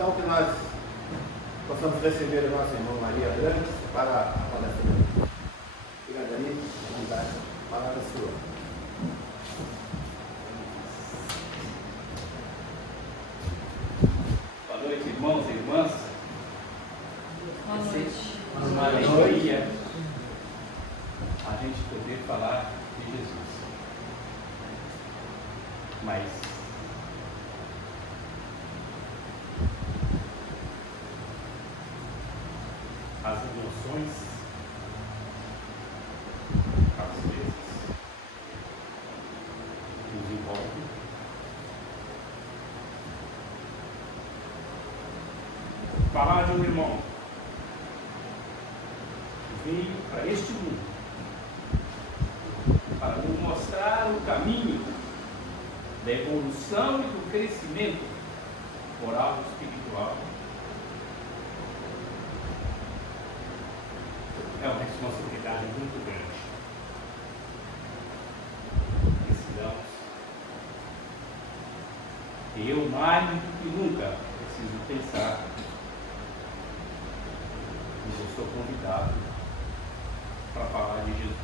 Então, que nós possamos receber a nossa irmã Maria Brandes para a palestra dela. Obrigado, Ani. A palavra é sua. Boa noite, irmãos e irmãs. Boa noite. Uma alegria a gente poder falar de Jesus. Mas as emoções, às vezes, nos envolvem. Falar de um irmão que veio para este mundo para nos mostrar o caminho da evolução e do crescimento moral e espiritual. É uma responsabilidade muito grande. Precisamos. E eu, mais do que nunca, preciso pensar. E eu sou convidado para falar de Jesus.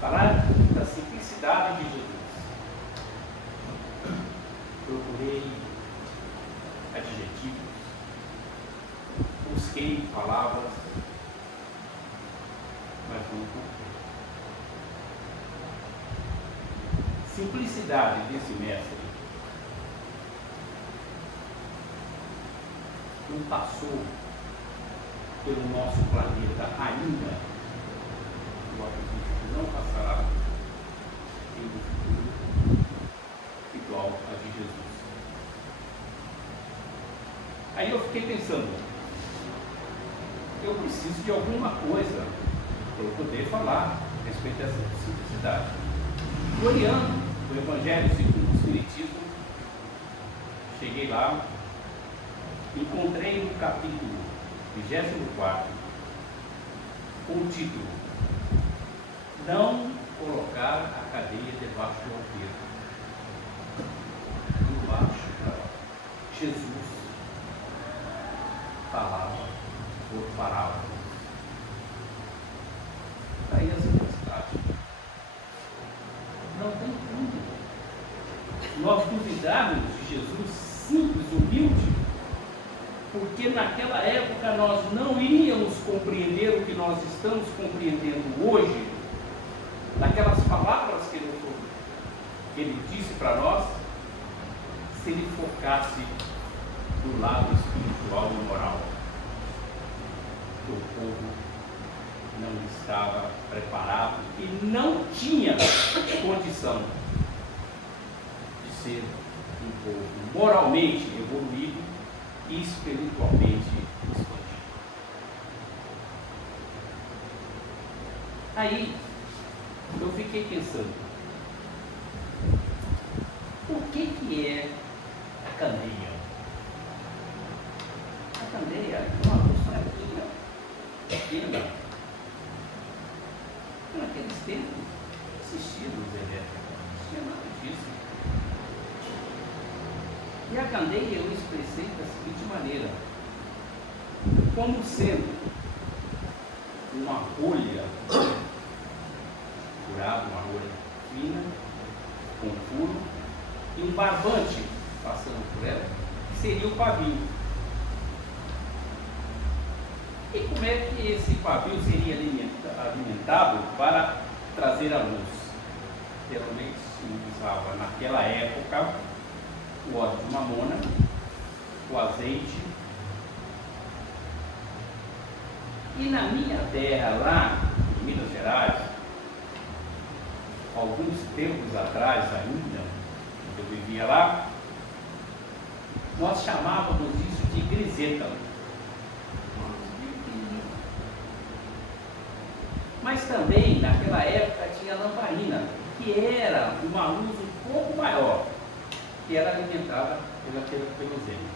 Falar da simplicidade de Jesus. Procurei adjetivos, busquei palavras, mas não encontrei. Simplicidade desse mestre não passou pelo nosso planeta ainda. Eu acredito que não passará em um futuro igual a de Jesus. Aí eu fiquei pensando, eu preciso de alguma coisa para eu poder falar a respeito dessa simplicidade. Olhando o Evangelho segundo o Espiritismo, cheguei lá, encontrei no capítulo 24 o título: Não colocar a cadeia debaixo do alqueire. Embaixo, Jesus falava por parábolas. Daí a simplicidade. Não tem como nós duvidarmos de Jesus simples, humilde, porque naquela época nós não iríamos compreender o que nós estamos compreendendo hoje, naquelas palavras que ele disse para nós, se ele focasse do lado espiritual e moral, que o povo não estava preparado e não tinha condição de ser um povo moralmente evoluído e espiritualmente expandido. Aí eu fiquei pensando, o que é a candeia? A candeia é uma luz fraquinha, pequena. Naqueles tempos existia luz elétrica, não tinha nada disso. E a candeia eu expressei da seguinte maneira: como sendo uma rolha furada, uma rolha fina, com furo, e um barbante passando por ela, que seria o pavio. E como é que esse pavio seria alimentado para trazer a luz? Geralmente se usava naquela época o óleo de mamona, o azeite. E na minha terra, lá em Minas Gerais, alguns tempos atrás ainda, quando eu vivia lá, nós chamávamos isso de griseta. Mas também, naquela época, tinha lamparina, que era uma luz um pouco maior, que era alimentada pelo querosene.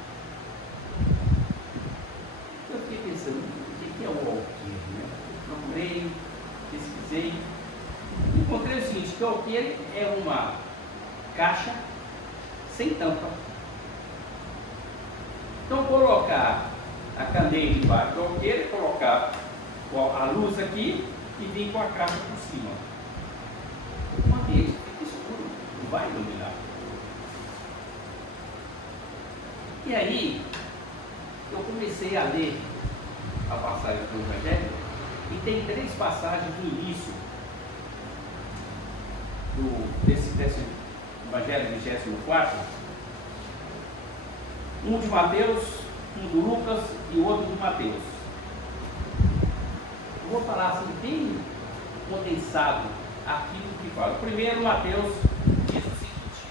Eu fiquei pensando, o que é o alqueire? Né? Procurei, pesquisei, encontrei o seguinte, que o alqueire é uma caixa sem tampa. Então colocar a candeia embaixo do alqueire, colocar a luz aqui e vir com a caixa por cima. O ambiente fica escuro, não vai iluminar. E aí, eu comecei a ler a passagem do Evangelho e tem 3 passagens no início desse Evangelho 24. Um de Mateus, um do Lucas e o outro do Mateus. Eu vou falar assim, bem condensado aquilo que fala. O primeiro, Mateus, diz o seguinte: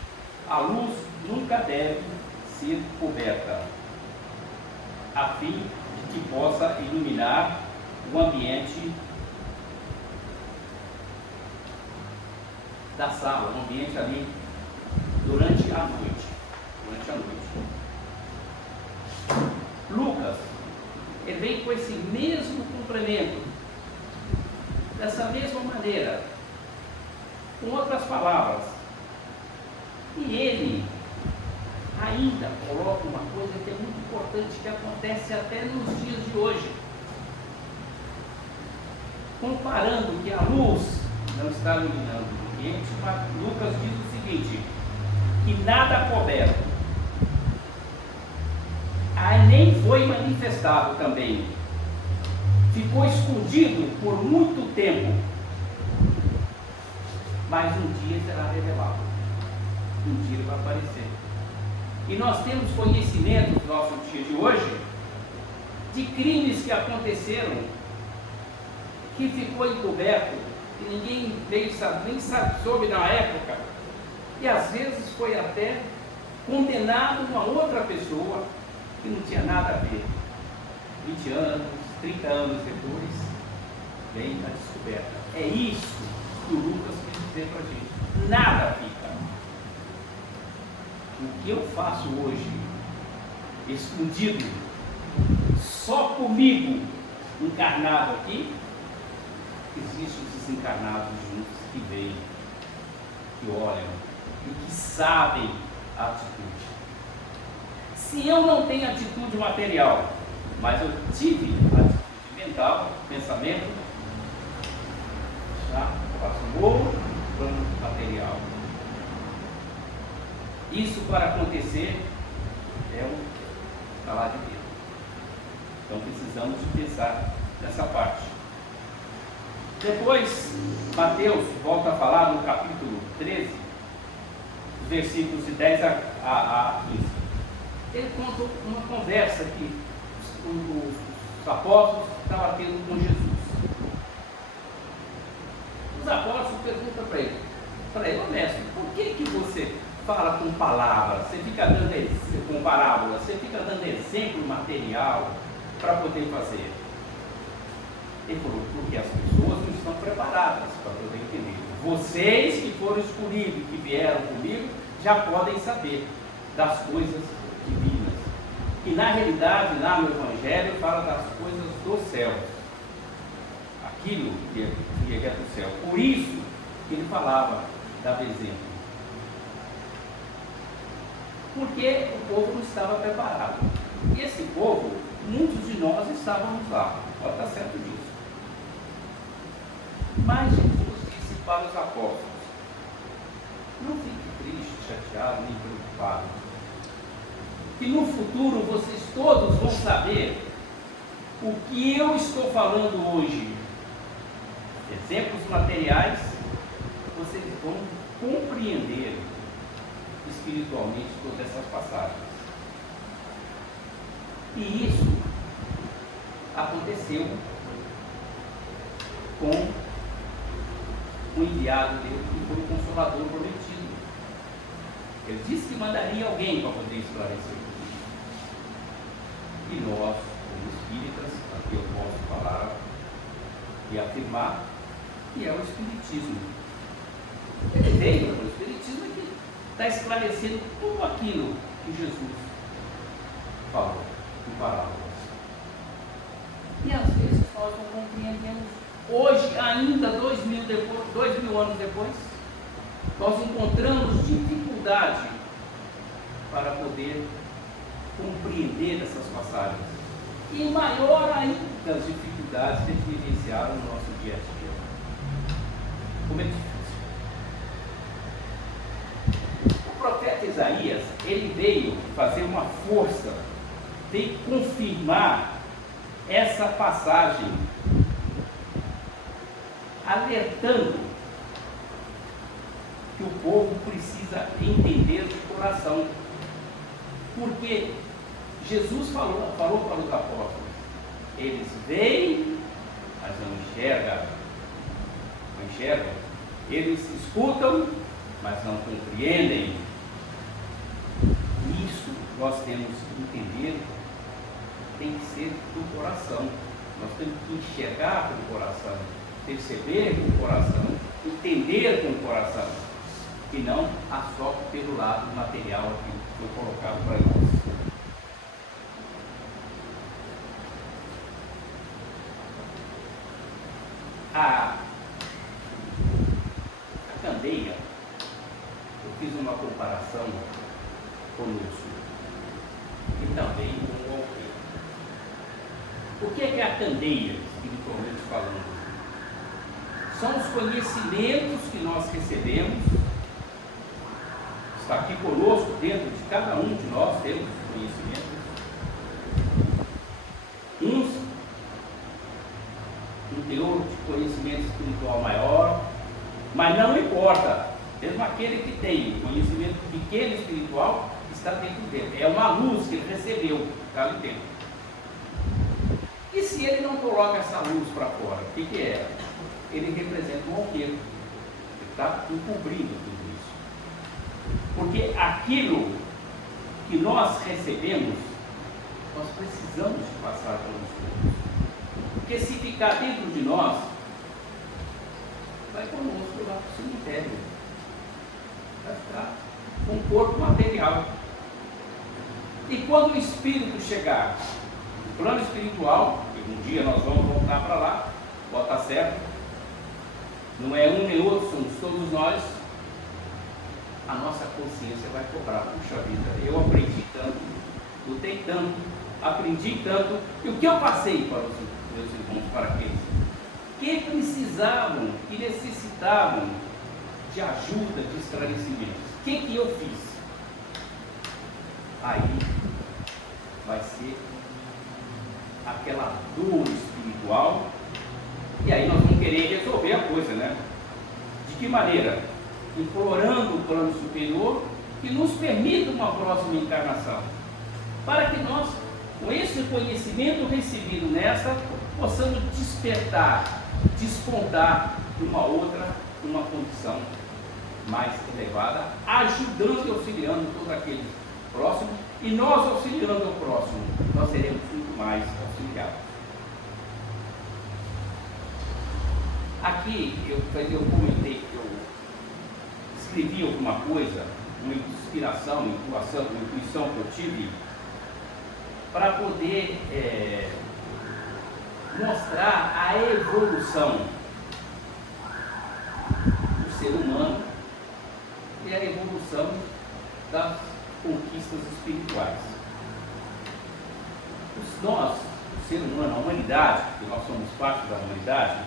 a luz nunca deve ser coberta, a fim de que possa iluminar o ambiente da sala, o ambiente ali durante a noite. Lucas, ele vem com esse mesmo complemento, dessa mesma maneira, com outras palavras, e ele ainda coloca uma coisa que é muito importante, que acontece até nos dias de hoje, comparando que a luz não está iluminando o ambiente, mas Lucas diz o seguinte: que nada coberto, aí nem foi manifestado também, ficou escondido por muito tempo, mas um dia será revelado, um dia ele vai aparecer. E nós temos conhecimento no nosso dia de hoje de crimes que aconteceram, que ficou encoberto, que ninguém nem soube na época, e às vezes foi até condenado uma outra pessoa que não tinha nada a ver. 20 anos, 30 anos depois, vem a descoberta. É isso que o Lucas quis dizer para a gente. Nada fica. O que eu faço hoje, escondido, só comigo, encarnado aqui, existem os desencarnados juntos que veem, que olham e que sabem a atitude. Se eu não tenho atitude material, mas eu tive atitude mental, pensamento, já faço um outro plano material. Isso, para acontecer, é um falar de Deus. Então precisamos de pensar nessa parte. Depois, Mateus volta a falar no capítulo 13, versículos de 10 a 15. Ele conta uma conversa que os apóstolos estavam tendo com Jesus. Os apóstolos perguntam para ele: ô mestre, por que você fala com palavras, você fica dando com parábolas, você fica dando exemplo material para poder fazer? Ele falou: porque as pessoas não estão preparadas para poder entender. Vocês que foram escolhidos, que vieram comigo, já podem saber das coisas divinas. E na realidade, lá no Evangelho, fala das coisas do céu. Aquilo que é do céu. Por isso que ele falava, dava exemplo. Porque o povo não estava preparado. E esse povo, muitos de nós estávamos lá. Pode estar certo disso. Mas Jesus disse para os apóstolos: não fique triste, chateado, nem preocupado, que no futuro vocês todos vão saber o que eu estou falando hoje. Exemplos materiais, vocês vão compreender espiritualmente todas essas passagens. E isso aconteceu com o enviado dele, que foi o Consolador prometido. Ele disse que mandaria alguém para poder esclarecer. E nós, como espíritas, aqui eu posso falar e afirmar que é o Espiritismo. Ele veio para o Espiritismo que está esclarecendo tudo aquilo que Jesus falou em parábolas. E às vezes nós não compreendemos. Hoje, ainda 2000 anos depois, nós encontramos dificuldade para poder compreender essas passagens. E maior ainda as dificuldades que eles vivenciaram no nosso dia a dia. Como é difícil. O profeta Isaías, ele veio fazer uma força, veio confirmar essa passagem, alertando que o povo precisa entender de coração. Porque Jesus falou para os apóstolos, eles veem, mas não enxergam, eles escutam, mas não compreendem. Isso nós temos que entender, tem que ser do coração. Nós temos que enxergar com o coração, perceber com o coração, entender com o coração, e não só pelo lado material que foi colocado para nós. A candeia, eu fiz uma comparação conosco e também com o alqueire. O que é a candeia, espiritualmente falando? São os conhecimentos que nós recebemos, está aqui conosco, dentro de cada um de nós temos conhecimentos. Uns um teor de conhecimento espiritual maior, mas não importa, mesmo aquele que tem conhecimento pequeno espiritual, está dentro dele, é uma luz que ele recebeu, está ali dentro. E se ele não coloca essa luz para fora, o que é? Ele representa um alqueire, ele está encobrindo tudo isso, porque aquilo que nós recebemos, nós precisamos passar para os outros. Porque se ficar dentro de nós, vai conosco lá para o cemitério. Vai ficar com um corpo material. E quando o Espírito chegar no plano espiritual, que um dia nós vamos voltar para lá, bota certo, não é um nem outro, somos todos nós, a nossa consciência vai cobrar. Puxa vida, eu aprendi tanto, lutei tanto, aprendi tanto, e o que eu passei para os meus irmãos, para aqueles que precisavam, que necessitavam de ajuda, de esclarecimento. O que eu fiz? Aí vai ser aquela dor espiritual, e aí nós vamos querer resolver a coisa, né? De que maneira? Implorando o plano superior que nos permita uma próxima encarnação, para que nós, com esse conhecimento recebido nessa, possamos despertar, despontar uma outra, uma condição mais elevada, ajudando e auxiliando todo aquele próximo, e nós auxiliando o próximo, nós seremos muito mais auxiliados. Aqui eu comentei que eu escrevi alguma coisa, uma inspiração, uma intuição que eu tive, para poder mostrar a evolução do ser humano e a evolução das conquistas espirituais. Nós, o ser humano, a humanidade, que nós somos parte da humanidade,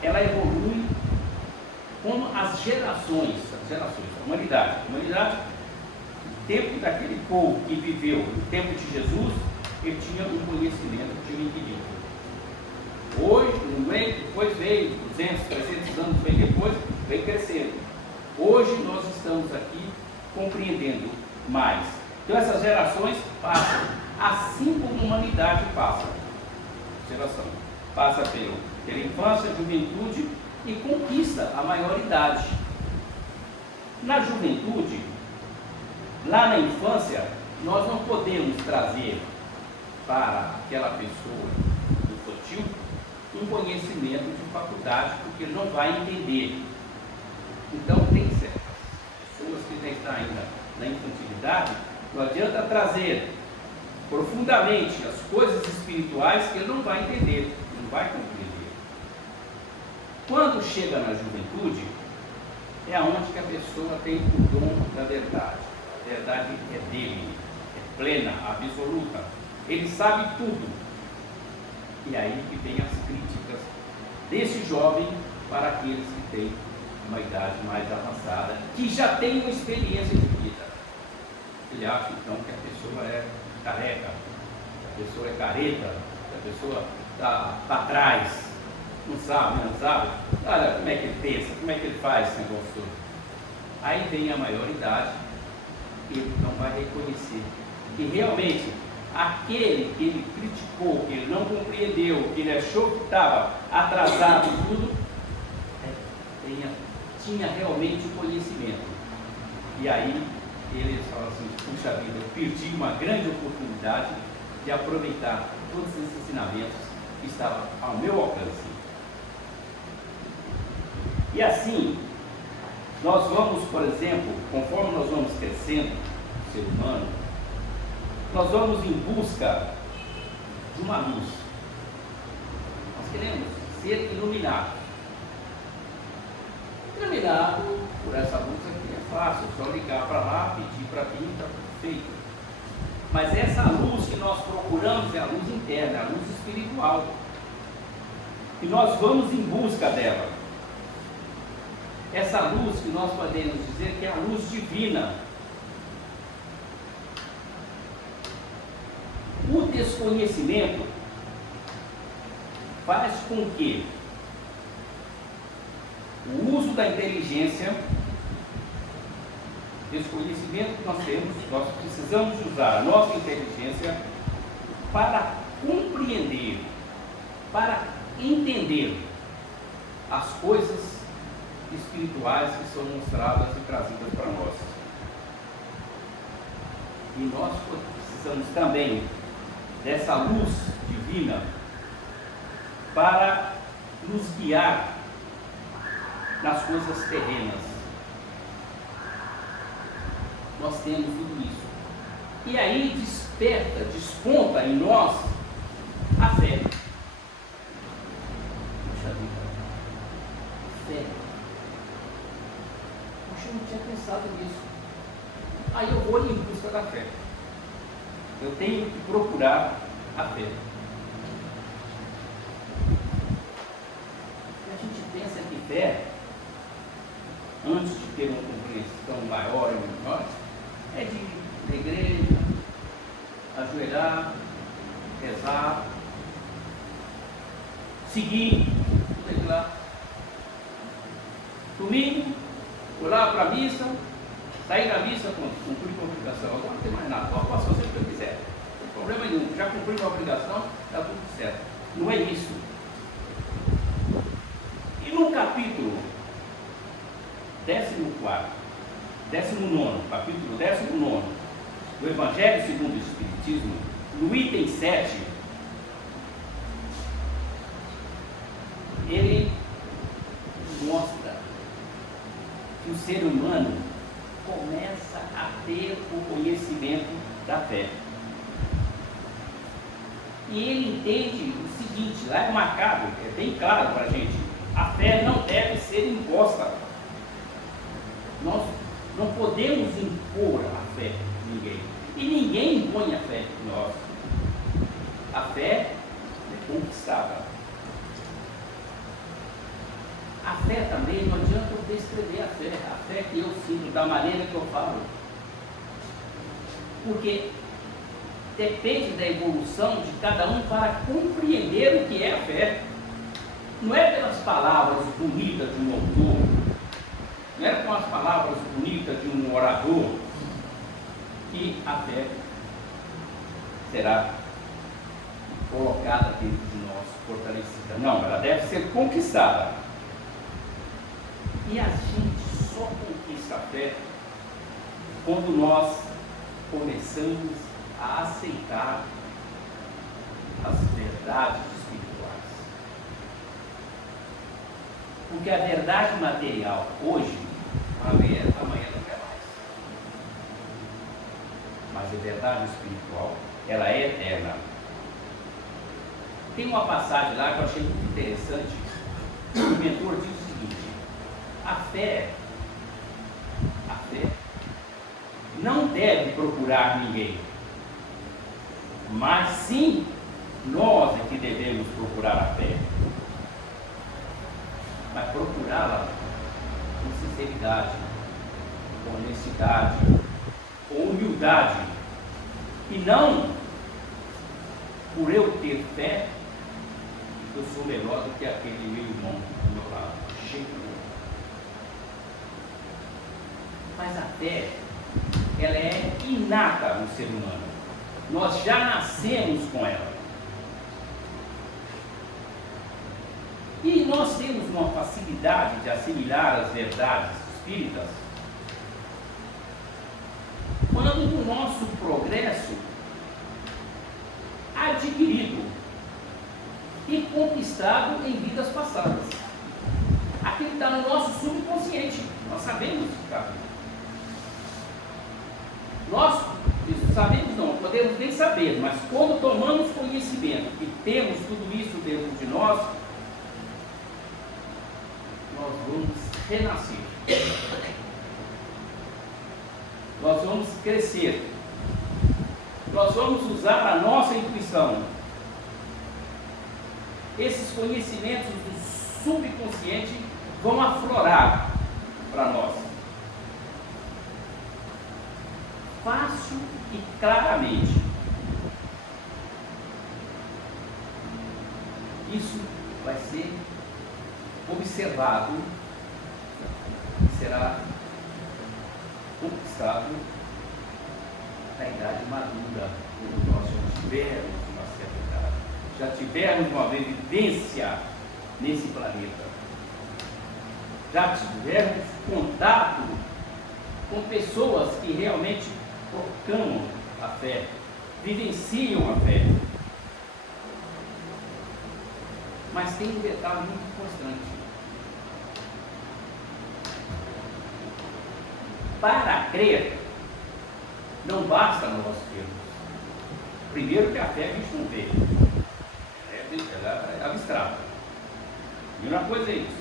ela evolui como as gerações, a humanidade, o tempo daquele povo que viveu, no tempo de Jesus, ele tinha um conhecimento, tinha um equilíbrio. Hoje, depois veio, 200, 300 anos bem depois, veio crescendo. Hoje nós estamos aqui compreendendo mais. Então essas gerações passam, assim como a humanidade passa. Geração passa pela infância, juventude e conquista a maioridade. Na juventude, lá na infância, nós não podemos trazer para aquela pessoa infantil um conhecimento de faculdade, porque ele não vai entender. Então tem certas pessoas que estão ainda na infantilidade, não adianta trazer profundamente as coisas espirituais que ele não vai entender, não vai compreender. Quando chega na juventude, é onde que a pessoa tem o dom da verdade. A verdade é dele, é plena, absoluta. Ele sabe tudo. E aí que vem as críticas desse jovem para aqueles que têm uma idade mais avançada, que já tem uma experiência de vida. Ele acha então que a pessoa é careca, que a pessoa é careta, que a pessoa está para trás, não sabe. Olha como é que ele pensa, como é que ele faz esse negócio todo. Aí vem a maioridade e ele não vai reconhecer que realmente aquele que ele criticou, que ele não compreendeu, que ele achou que estava atrasado e tudo, tinha realmente o conhecimento. E aí eles falam assim: puxa vida, eu perdi uma grande oportunidade de aproveitar todos esses ensinamentos que estavam ao meu alcance. E assim, nós vamos, por exemplo, conforme nós vamos crescendo, o ser humano, nós vamos em busca de uma luz. Nós queremos ser iluminados. Iluminado por essa luz aqui é fácil, é só ligar para lá, pedir para vir, está tudo feito. Mas essa luz que nós procuramos é a luz interna, a luz espiritual. E nós vamos em busca dela. Essa luz que nós podemos dizer que é a luz divina. O desconhecimento faz com que o uso da inteligência, desconhecimento que nós temos, nós precisamos usar a nossa inteligência para compreender, para entender as coisas espirituais que são mostradas e trazidas para nós. E nós precisamos também dessa luz divina para nos guiar nas coisas terrenas. Nós temos tudo isso. E aí desponta em nós a fé. Puxa vida, fé. Puxa, eu não tinha pensado nisso. Aí eu vou em busca da fé. Eu tenho que procurar a fé. E a gente pensa que fé, antes de ter uma compreensão maior e menor, é de ir na igreja, ajoelhar, rezar, seguir, tudo lá. Domingo, vou lá para a missa, sair da missa, cumprir com a obrigação. Agora não tem mais nada, eu posso fazer o que eu quiser, não tem problema nenhum, já cumpri a obrigação, está tudo certo. Não é isso. E no capítulo 19, capítulo 19 do Evangelho segundo o Espiritismo, no item 7, ele mostra que o ser humano começa a ter o conhecimento da fé. E ele entende o seguinte, lá é marcado, é bem claro para a gente: a fé não deve ser imposta. Nós não podemos impor a fé de ninguém. E ninguém impõe a fé em nós. A fé é conquistada. A fé também, não adianta eu descrever a fé que eu sinto, da maneira que eu falo. Porque depende da evolução de cada um para compreender o que é a fé. Não é pelas palavras bonitas de um autor, não é com as palavras bonitas de um orador que a fé será colocada dentro de nós, fortalecida. Não, ela deve ser conquistada. E a gente só conquista a fé quando nós começamos a aceitar as verdades espirituais. Porque a verdade material hoje, amanhã não quer mais. Mas a verdade espiritual, ela é eterna. Tem uma passagem lá que eu achei muito interessante. O mentor diz o seguinte: a fé fé não deve procurar ninguém, mas sim nós é que devemos procurar a fé. Mas procurá-la com sinceridade, com honestidade, com humildade, e não por eu ter fé, eu sou melhor do que aquele meu irmão do meu lado. Mas a fé, ela é inata no ser humano. Nós já nascemos com ela. E nós temos uma facilidade de assimilar as verdades espíritas quando o nosso progresso adquirido e conquistado em vidas passadas. Aquilo está no nosso subconsciente. Nós sabemos, cara. Nós sabemos não, podemos nem saber, mas quando tomamos conhecimento e temos tudo isso dentro de nós, nós vamos renascer. Nós vamos crescer. Nós vamos usar a nossa intuição. Esses conhecimentos do subconsciente vão aflorar para nós. Fácil e claramente. Isso vai ser observado e será conquistado na idade madura, quando nós já tivermos uma certa idade, já tivermos uma vivência nesse planeta, já tivermos contato com pessoas que realmente proclamam a fé, vivenciam a fé. Mas tem um detalhe muito constante. Para crer, não basta nós termos. Primeiro que a fé a gente não vê. Ela é abstrata. E uma coisa é isso.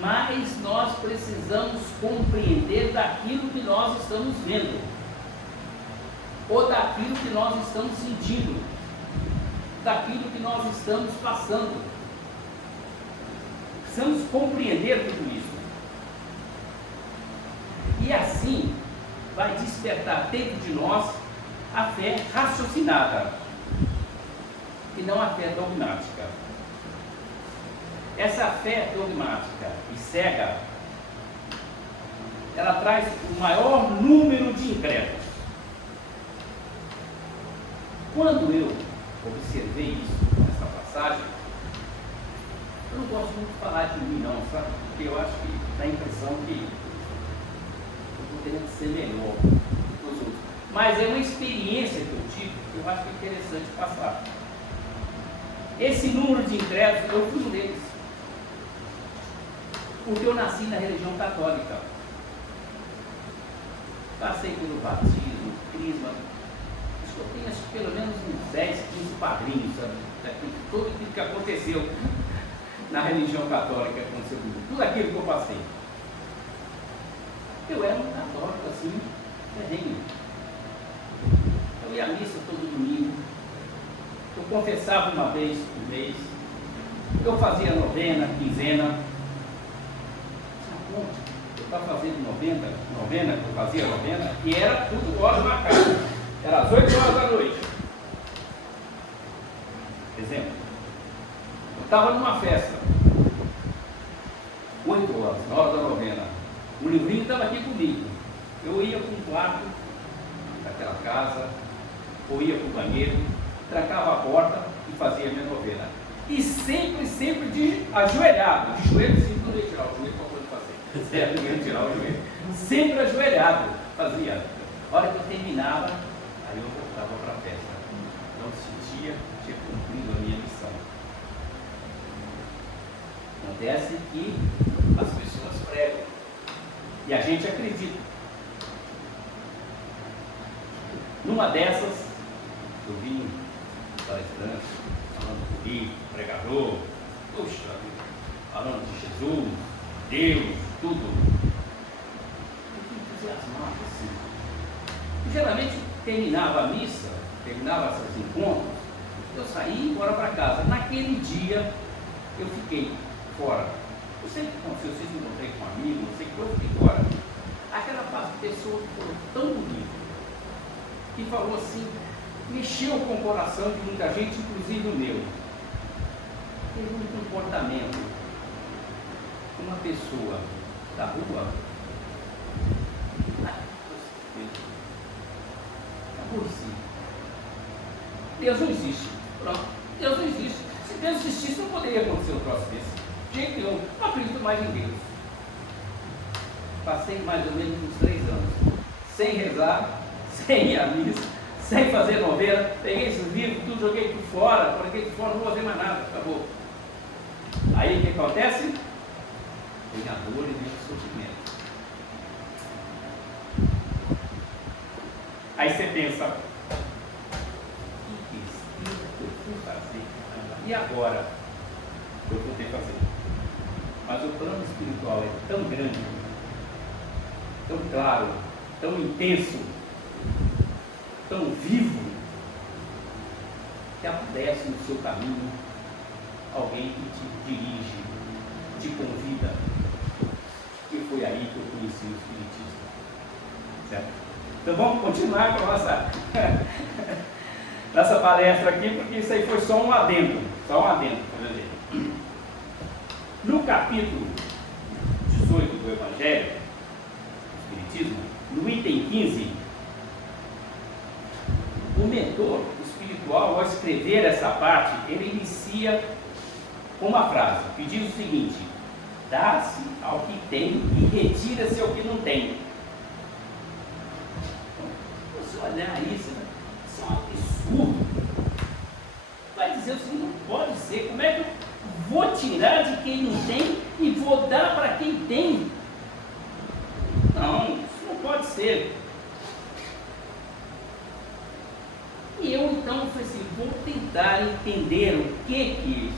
Mas nós precisamos compreender daquilo que nós estamos vendo, ou daquilo que nós estamos sentindo, daquilo que nós estamos passando. Precisamos compreender tudo isso. E assim vai despertar dentro de nós a fé raciocinada, e não a fé dogmática. Essa fé dogmática e cega, ela traz o maior número de incrédulos. Quando eu observei isso nessa passagem, eu não gosto muito de falar de mim não, sabe? Porque eu acho que dá a impressão que eu poderia ser melhor que os outros. Mas é uma experiência que eu tive que eu acho que é interessante passar. Esse número de incrédulos, eu fui um deles. Porque eu nasci na religião católica. Passei pelo batismo, crisma. Acho que eu tenho pelo menos uns 10, 15 padrinhos, sabe? Tudo aquilo que aconteceu na religião católica aconteceu comigo. Tudo aquilo que eu passei. Eu era um católico assim, terreno. Eu ia à missa todo domingo. Eu confessava uma vez por mês. Eu fazia novena, quinzena. Eu estava fazendo novena, eu fazia novena, e era tudo horas marcadas. Era às 8 horas da noite. Exemplo. Eu estava numa festa, 8 horas, na hora da novena. O livrinho estava aqui comigo. Eu ia para um quarto daquela casa, ou ia para o banheiro, trancava a porta e fazia a minha novena. E sempre de ajoelhado, de joelho, sim, não ia tirar o joelho para poder fazer. Certo, não ia tirar o joelho. Sempre ajoelhado, fazia. A hora que eu terminava, aí eu voltava para a festa. Não sentia que tinha cumprido a minha missão. Acontece que as pessoas pregam e a gente acredita. Numa dessas, eu vi um palestrante falando político, pregador, puxa, falando de Jesus, Deus, tudo. Eu fiquei entusiasmado assim. E, geralmente terminava a missa, terminava esses encontros, eu saía e ia embora para casa. Naquele dia eu fiquei fora. Eu sei que aconteceu, eu sei que encontrei com um amigo, não sei que eu fiquei fora. Aquela pessoa que falou tão bonito, que falou assim, mexeu com o coração de muita gente, inclusive o meu. Teve um comportamento, uma pessoa da rua, aborrecido. Deus não existe. Pronto, Deus não existe. Se Deus existisse, não poderia acontecer um troço desse. De jeito nenhum, não acredito mais em Deus. Passei mais ou menos uns 3 anos, sem rezar, sem ir à missa, sem fazer novena, peguei esses livros, tudo joguei por fora, coloquei por fora, não vou fazer mais nada, acabou. Aí o que acontece? Vem a dor e vem o sofrimento. Aí você pensa, que besteira que eu fui fazer? E agora? Eu vou ter que fazer. Mas o plano espiritual é tão grande, tão claro, tão intenso, tão vivo, que aparece no seu caminho alguém que te dirige, te convida. E foi aí que eu conheci o Espiritismo. Certo? Então vamos continuar com a nossa palestra aqui, porque isso aí foi só um adendo, por exemplo. No capítulo 18 do Evangelho, Espiritismo, no item 15, o mentor espiritual, ao escrever essa parte, ele inicia com uma frase que diz o seguinte: dá-se ao que tem e retira-se ao que não tem. Se você olhar isso, isso é um absurdo. Vai dizer assim, não pode ser. Como é que eu vou tirar de quem não tem e vou dar para quem tem? Não, isso não pode ser. E eu então falei assim, vou tentar entender o que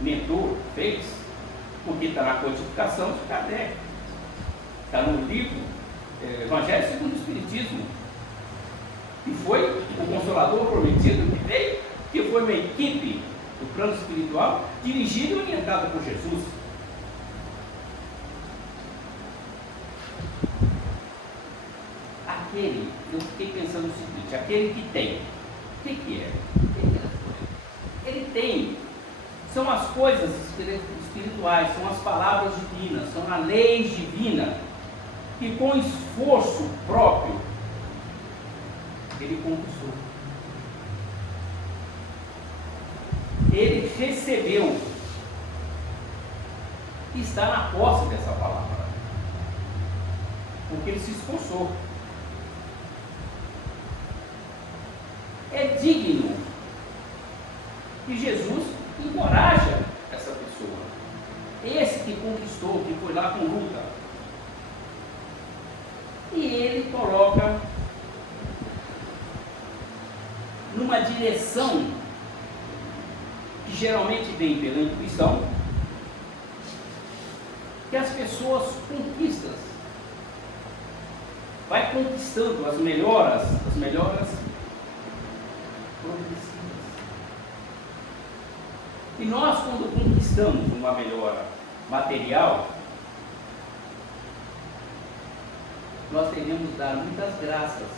mentor fez, porque está na codificação de Kardec, está no livro Evangelho segundo o Espiritismo, e foi o Consolador Prometido que veio, que foi uma equipe do plano espiritual dirigida e orientada por Jesus. Eu fiquei pensando o seguinte, aquele que tem, o que é? Ele tem, são as coisas espirituais, são as palavras divinas, são a lei divina, que com esforço próprio, ele conquistou. Ele recebeu, e está na posse dessa palavra, porque ele se esforçou. É digno que Jesus encoraja essa pessoa, esse que conquistou, que foi lá com luta, e ele coloca numa direção que geralmente vem pela intuição, que as pessoas conquistam, vai conquistando as melhoras progressivas. E nós, quando conquistamos uma melhora material, nós devemos dar muitas graças,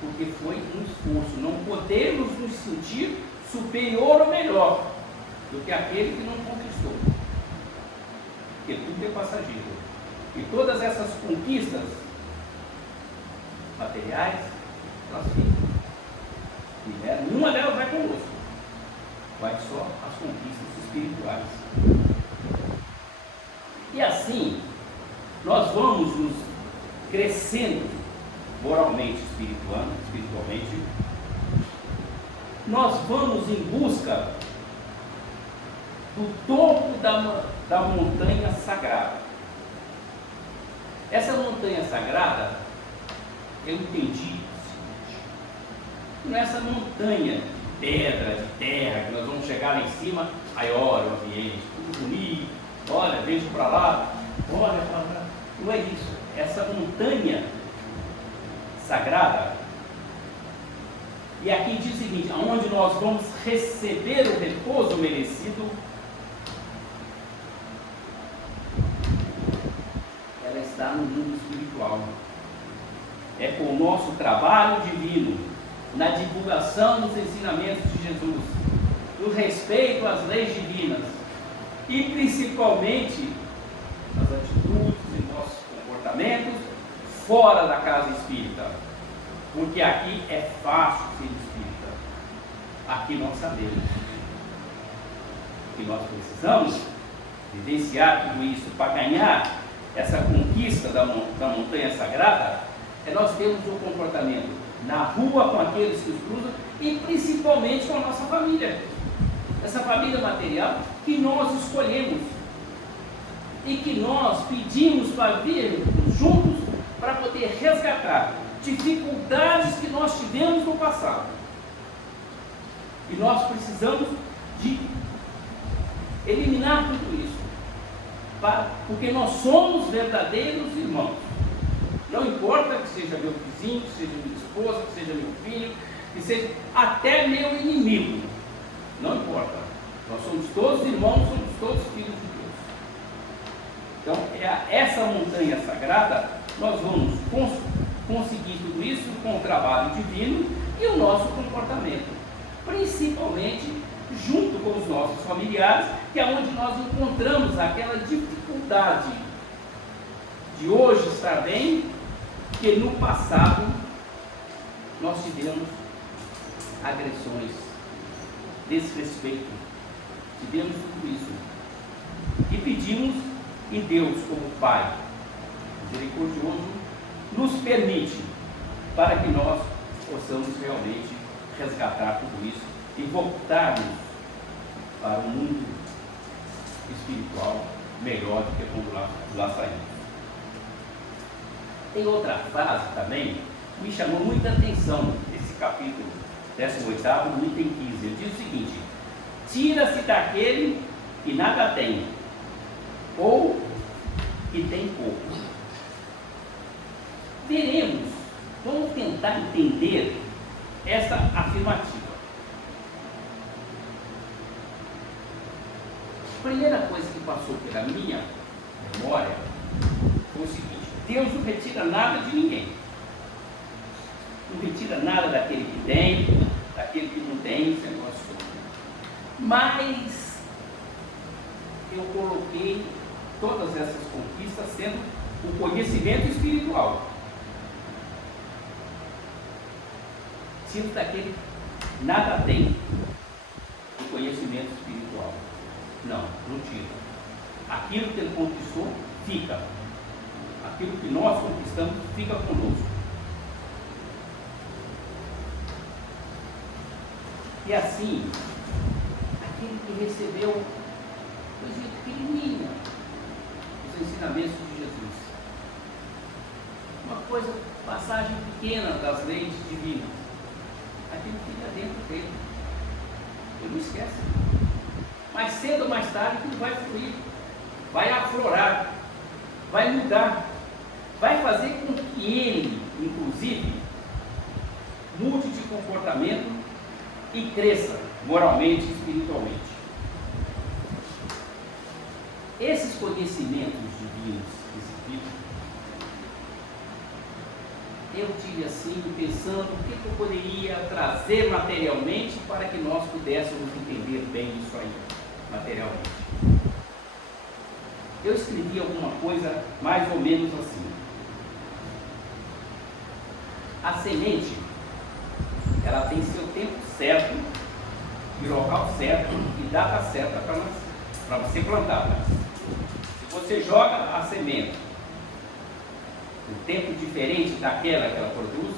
porque foi um esforço. Não podemos nos sentir superior ou melhor do que aquele que não conquistou, porque tudo é passageiro. E todas essas conquistas materiais, elas ficam. Nenhuma delas vai conosco, vai só as conquistas espirituais. E assim, nós vamos nos crescendo moralmente, espiritualmente, nós vamos em busca do topo da montanha sagrada. Essa montanha sagrada, eu entendi, não é essa montanha de pedra, de terra, que nós vamos chegar lá em cima Aí olha o ambiente, tudo bonito, olha, vejo para lá, olha para lá. Não é isso. Essa montanha sagrada, e aqui diz o seguinte: aonde nós vamos receber o repouso merecido, ela está no mundo espiritual. É com o nosso trabalho divino, na divulgação dos ensinamentos de Jesus, no respeito às leis divinas e principalmente nas atitudes e nossos comportamentos fora da casa espírita, porque aqui é fácil ser espírita. Aqui nós sabemos que nós precisamos vivenciar tudo isso para ganhar essa conquista da montanha sagrada. É nós termos um comportamento na rua com aqueles que os cruzam e principalmente com a nossa família, essa família material que nós escolhemos e que nós pedimos para virmos juntos para poder resgatar dificuldades que nós tivemos no passado. E nós precisamos de eliminar tudo isso, porque nós somos verdadeiros irmãos. Não importa que seja meu vizinho, que seja minha esposa, que seja meu filho, que seja até meu inimigo. Não importa. Nós somos todos irmãos, somos todos filhos de Deus. Então, essa montanha sagrada, nós vamos conseguir tudo isso com o trabalho divino e o nosso comportamento. Principalmente junto com os nossos familiares, que é onde nós encontramos aquela dificuldade de hoje estar bem, que no passado nós tivemos agressões, desrespeito, tivemos tudo isso. E pedimos, e Deus, como Pai misericordioso, nos permite para que nós possamos realmente resgatar tudo isso e voltarmos para um mundo espiritual melhor do que quando lá saímos. Tem outra frase também que me chamou muita atenção nesse capítulo 18º, no item 15. Ele diz o seguinte: tira-se daquele que nada tem, ou que tem pouco. Veremos, vamos tentar entender essa afirmativa. A primeira coisa que passou pela minha memória foi o seguinte: Deus não retira nada de ninguém. Não retira nada daquele que tem, daquele que não tem, esse negócio todo. Mas eu coloquei todas essas conquistas sendo o conhecimento espiritual. Tiro daquele que nada tem, o conhecimento espiritual. Não tiro. Aquilo que ele conquistou, fica. Aquilo que nós conquistamos, fica conosco. E assim, aquele que recebeu coisinha pequenininha, os ensinamentos de Jesus, uma coisa, passagem pequena das leis divinas, aquilo fica dentro dele. Ele não esquece. Mais cedo ou mais tarde, tudo vai fluir, vai aflorar, vai mudar, vai fazer com que ele, inclusive, mude de comportamento e cresça moralmente e espiritualmente. Esses conhecimentos divinos recebidos, eu tive assim, pensando o que eu poderia trazer materialmente para que nós pudéssemos entender bem isso aí, materialmente. Eu escrevi alguma coisa mais ou menos assim: a semente, ela tem seu tempo certo, e local certo, e data certa para você plantar. Se você joga a semente um tempo diferente daquela que ela produz,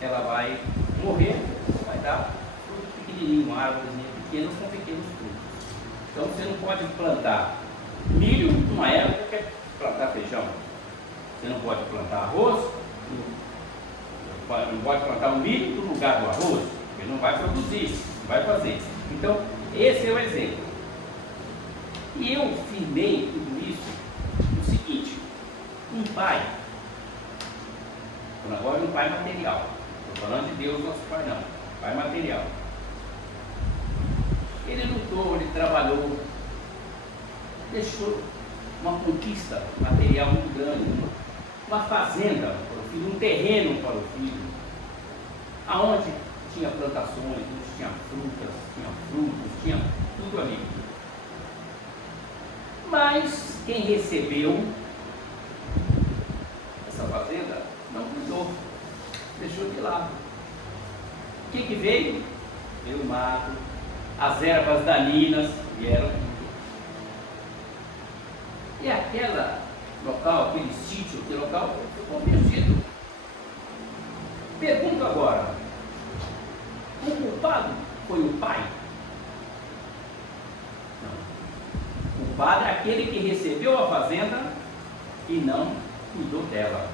ela vai morrer, vai dar fruto pequenininho, uma árvorezinha pequena com pequenos frutos. Então você não pode plantar milho numa época que é plantar feijão. Você não pode plantar arroz, não pode plantar o milho no lugar do arroz, porque não vai produzir, não vai fazer. Então, Esse é o exemplo. E eu firmei tudo isso no seguinte: um pai, agora um pai material, estou falando de Deus, nosso pai não, pai material. Ele lutou, ele trabalhou, deixou uma conquista material muito grande, uma fazenda para o filho, um terreno para o filho, aonde tinha plantações, onde tinha frutas, tinha frutos, tinha tudo ali. Mas quem recebeu essa fazenda não cuidou, deixou de lado. O que veio? Veio o mato, as ervas daninhas vieram. E aquele local, aquele sítio, aquele local ficou perdido. Pergunto agora: o culpado foi o pai? Não. O culpado é aquele que recebeu a fazenda e não cuidou dela.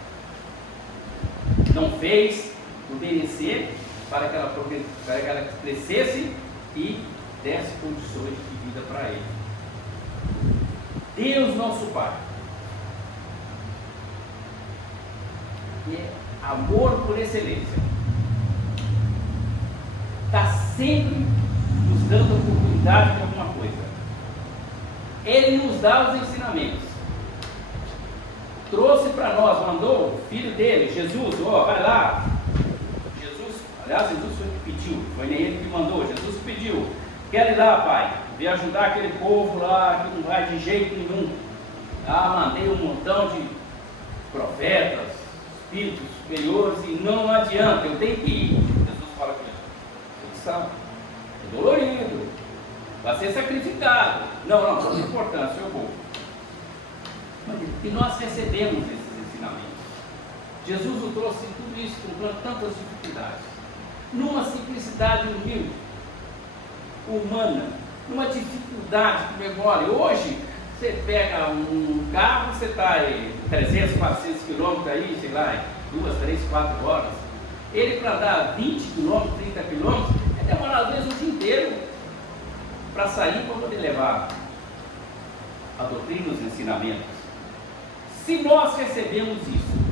Não fez obedecer para que ela crescesse e desse condições de vida para ele. Deus, nosso Pai, é amor por excelência, está sempre nos dando oportunidade de alguma coisa. Ele nos dá os ensinamentos, trouxe para nós, mandou o filho dele, Jesus, vai lá. Jesus, aliás, Jesus foi que pediu, foi nem ele que mandou, Jesus pediu: quero ir lá, pai, vir ajudar aquele povo lá que não vai de jeito nenhum. Mandei um montão de profetas, espíritos superiores e não adianta, eu tenho que ir. Jesus fala com ele: é dolorido, vai ser sacrificado. Não tem importância, eu vou. E nós recebemos esses ensinamentos. Jesus nos trouxe tudo isso com tantas dificuldades, numa simplicidade humilde, humana, numa dificuldade que memória. Hoje você pega um carro, você está aí 300, 400 quilômetros aí, sei lá, 2, 3, 4 horas. Ele, para dar 20 quilômetros, 30 quilômetros, demora às vezes o dia inteiro para sair, para poder levar a doutrina, os ensinamentos. Se nós recebemos isso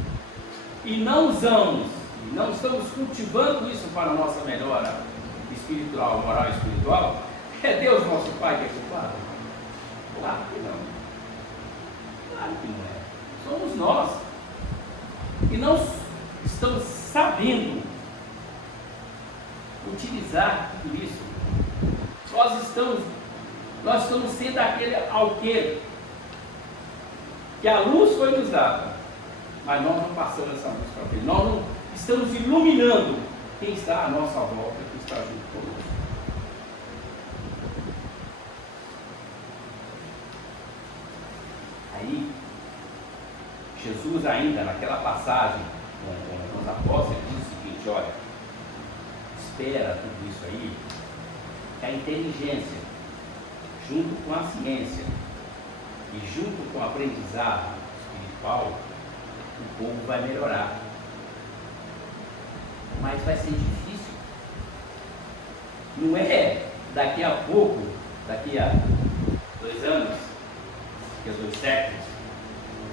e não usamos, e não estamos cultivando isso para a nossa melhora espiritual, moral e espiritual, é Deus nosso Pai que é culpado? Claro que não. Claro que não é. Somos nós. E não estamos sabendo utilizar tudo isso. Nós estamos sendo aquele alqueiro que a luz foi nos dada, mas nós não passamos essa luz para frente. Nós não estamos iluminando quem está à nossa volta, quem está junto conosco. Aí, Jesus ainda naquela passagem com os apóstolos diz o seguinte: olha, espera tudo isso aí, que a inteligência, junto com a ciência e junto com o aprendizado espiritual, o povo vai melhorar. Mas vai ser difícil. Não é daqui a pouco, daqui a 2 anos, daqui a 2 séculos,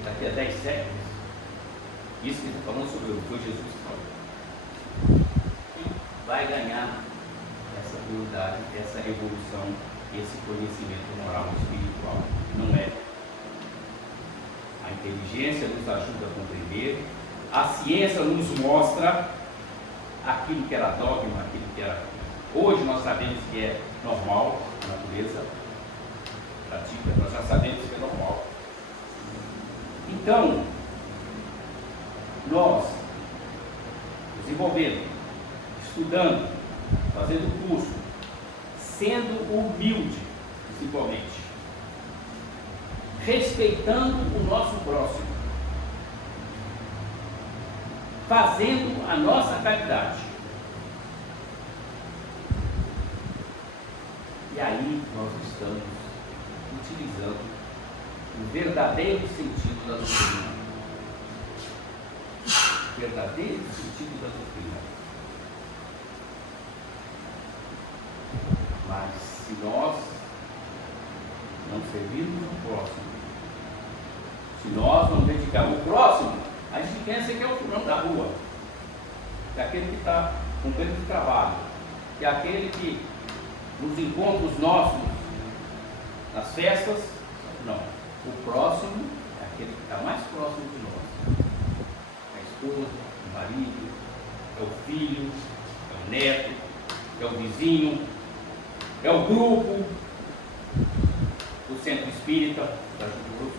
daqui a 10 séculos. Isso que está falando sobre o que foi Jesus que falou. E vai ganhar essa prioridade, essa evolução, esse conhecimento moral e espiritual. Não é. A inteligência nos ajuda a compreender, a ciência nos mostra aquilo que era dogma, aquilo que era. Hoje nós sabemos que é normal, a natureza pratica, nós já sabemos que é normal. Então, nós, desenvolvendo, estudando, fazendo curso, sendo humilde, principalmente, respeitando o nosso próximo, fazendo a nossa caridade. E aí nós estamos utilizando o verdadeiro sentido da doutrina. O verdadeiro sentido da doutrina. Mas se nós não servirmos o próximo, se nós não dedicarmos o próximo, a gente pensa que é o fulano da rua, que é aquele que está com tempo de trabalho, que é aquele que nos encontros nossos, nas festas. Não, o próximo é aquele que está mais próximo de nós. A esposa, o marido, é o filho, é o neto, é o vizinho, é o grupo, o centro espírita,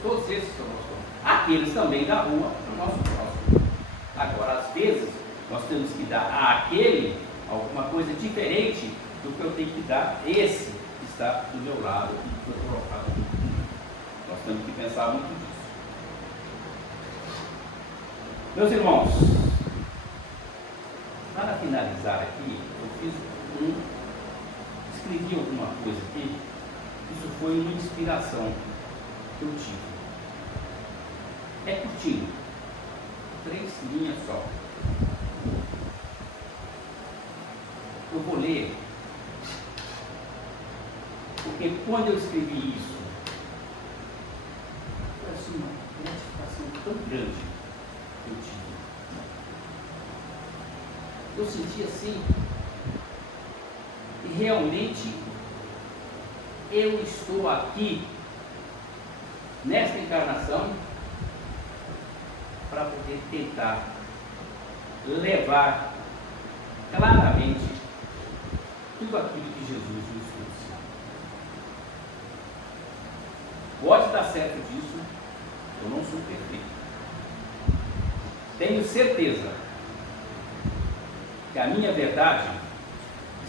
todos esses são nossos. Aqueles também da rua são nosso próximo. Agora, às vezes, nós temos que dar àquele alguma coisa diferente do que eu tenho que dar esse que está do meu lado e que foi colocado aqui. Nós temos que pensar muito nisso. Meus irmãos, para finalizar aqui, eu escrevi alguma coisa aqui. Isso foi uma inspiração que eu tive. É curtinho, 3 linhas só. Eu vou ler, porque quando eu escrevi isso, foi assim uma gratificação tão grande que eu tive. Eu senti assim, e realmente eu estou aqui nesta encarnação para poder tentar levar claramente tudo aquilo que Jesus nos trouxe. Pode dar certo disso, eu não sou perfeito. Tenho certeza que a minha verdade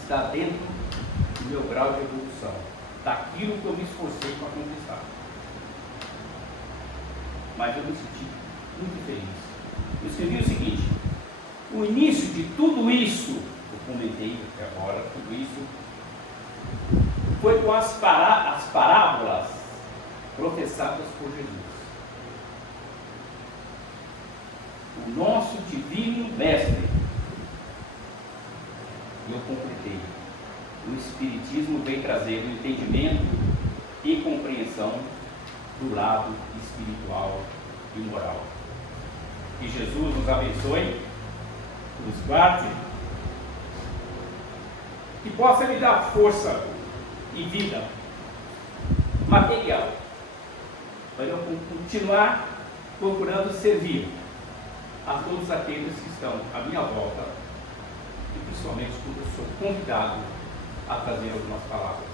está dentro do meu grau de evolução, daquilo que eu me esforcei para conquistar. Mas eu me senti muito feliz. Eu escrevi o seguinte: o início de tudo isso, eu comentei agora, tudo isso, foi com as parábolas professadas por Jesus. O nosso divino mestre. E eu completei. O Espiritismo vem trazer o entendimento e compreensão do lado espiritual e moral. Que Jesus nos abençoe, nos guarde, que possa me dar força e vida material para eu continuar procurando servir a todos aqueles que estão à minha volta, e principalmente quando eu sou convidado a trazer algumas palavras.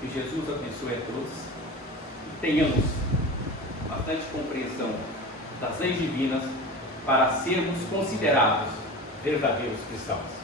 Que Jesus abençoe a todos e tenhamos bastante compreensão das leis divinas para sermos considerados verdadeiros cristãos.